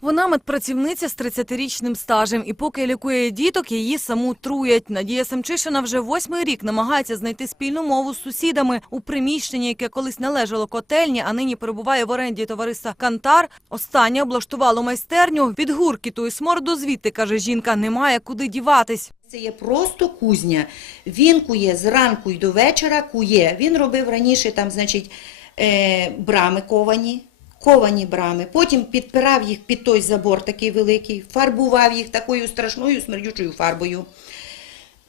Вона медпрацівниця з 30-річним стажем, і поки лікує діток, її саму труять. Надія Семчишина вже восьмий рік намагається знайти спільну мову з сусідами у приміщенні, яке колись належало котельні, а нині перебуває в оренді товариства Кантар. Останнє облаштувало майстерню. Від гуркіту і сморду звідти, каже жінка, немає куди діватись. Це є просто кузня. Він кує зранку й до вечора кує. Він робив раніше там, значить, е, брами ковані, ковані брами. Потім підпирав їх під той забор такий великий, фарбував їх такою страшною смердючою фарбою.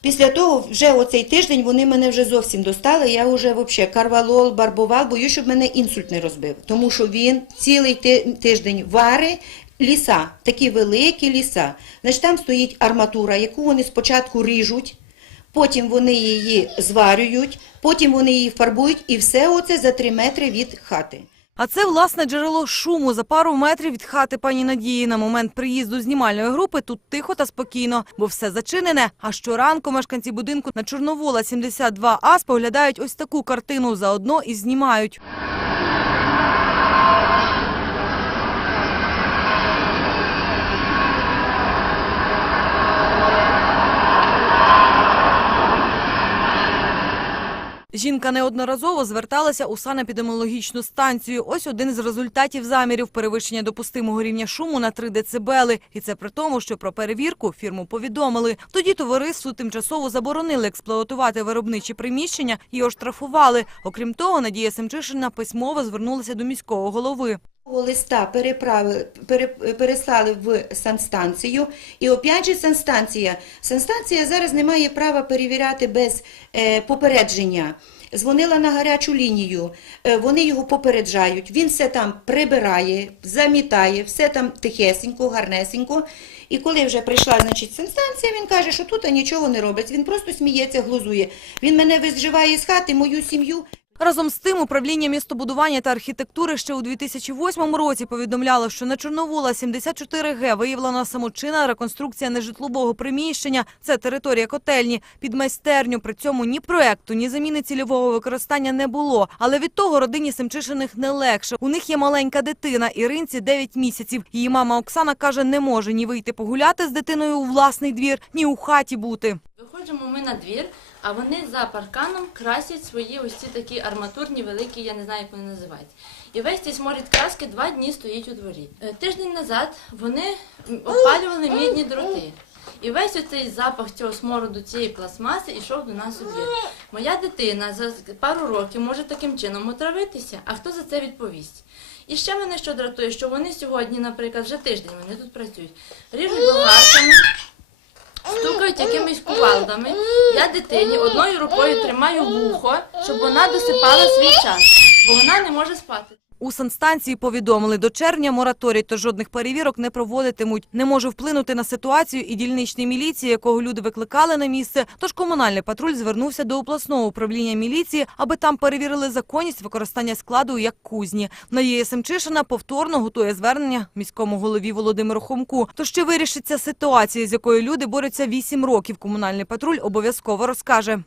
Після того, вже оцей тиждень вони мене вже зовсім достали. Я вже взагалі карвалол, барбував, боюсь, щоб мене інсульт не розбив. Тому що він цілий тиждень варить ліса, такі великі ліса. Значить, там стоїть арматура, яку вони спочатку ріжуть, потім вони її зварюють, потім вони її фарбують, і все оце за три метри від хати. А це власне джерело шуму за пару метрів від хати пані Надії. На момент приїзду знімальної групи тут тихо та спокійно, бо все зачинене. А щоранку мешканці будинку на Чорновола 72А споглядають ось таку картину заодно і знімають. Жінка неодноразово зверталася у санепідемологічну станцію. Ось один з результатів замірів перевищення допустимого рівня шуму на 3 децибели. І це при тому, що про перевірку фірму повідомили. Тоді товариству тимчасово заборонили експлуатувати виробничі приміщення і оштрафували. Окрім того, Надія Семчишина письмово звернулася до міського голови. Листа переправили, пере, переслали в санстанцію. І опять же санстанція. Санстанція зараз не має права перевіряти без е, попередження. Дзвонила на гарячу лінію, е, вони його попереджають, він все там прибирає, замітає, все там тихесенько, гарнесенько. І коли вже прийшла значить, санстанція, він каже, що тут нічого не робить. Він просто сміється, глузує. Він мене визживає з хати, мою сім'ю. Разом з тим, управління містобудування та архітектури ще у 2008 році повідомляло, що на Чорновола 74Г виявлена самочинна реконструкція нежитлового приміщення. Це територія котельні. Під майстерню при цьому ні проекту, ні заміни цільового використання не було. Але від того родині Семчишиних не легше. У них є маленька дитина, Іринці 9 місяців. Її мама Оксана каже, не може ні вийти погуляти з дитиною у власний двір, ні у хаті бути. Виходимо ми на двір, а вони за парканом красять свої ось ці такі арматурні великі, я не знаю, як вони називаються. І весь цей сморід краски два дні стоїть у дворі. Е, Тиждень назад вони опалювали мідні дроти. І весь оцей запах цього смороду, цієї пластмаси йшов до нас у двір. Моя дитина за пару років може таким чином отравитися, а хто за це відповість? І ще мене що дратує, що вони сьогодні, наприклад, вже тиждень вони тут працюють, ріжуть болгарками, якимись кувалдами. Я дитині одною рукою тримаю вухо, щоб вона досипала свій час, бо вона не може спати. У санстанції повідомили, до червня мораторій, то жодних перевірок не проводитимуть. Не може вплинути на ситуацію і дільничний міліції, якого люди викликали на місце. Тож комунальний патруль звернувся до обласного управління міліції, аби там перевірили законність використання складу як кузні. Надія Семчишина повторно готує звернення міському голові Володимиру Хомку. То ще вирішиться ситуація, з якою люди борються вісім років. Комунальний патруль обов'язково розкаже.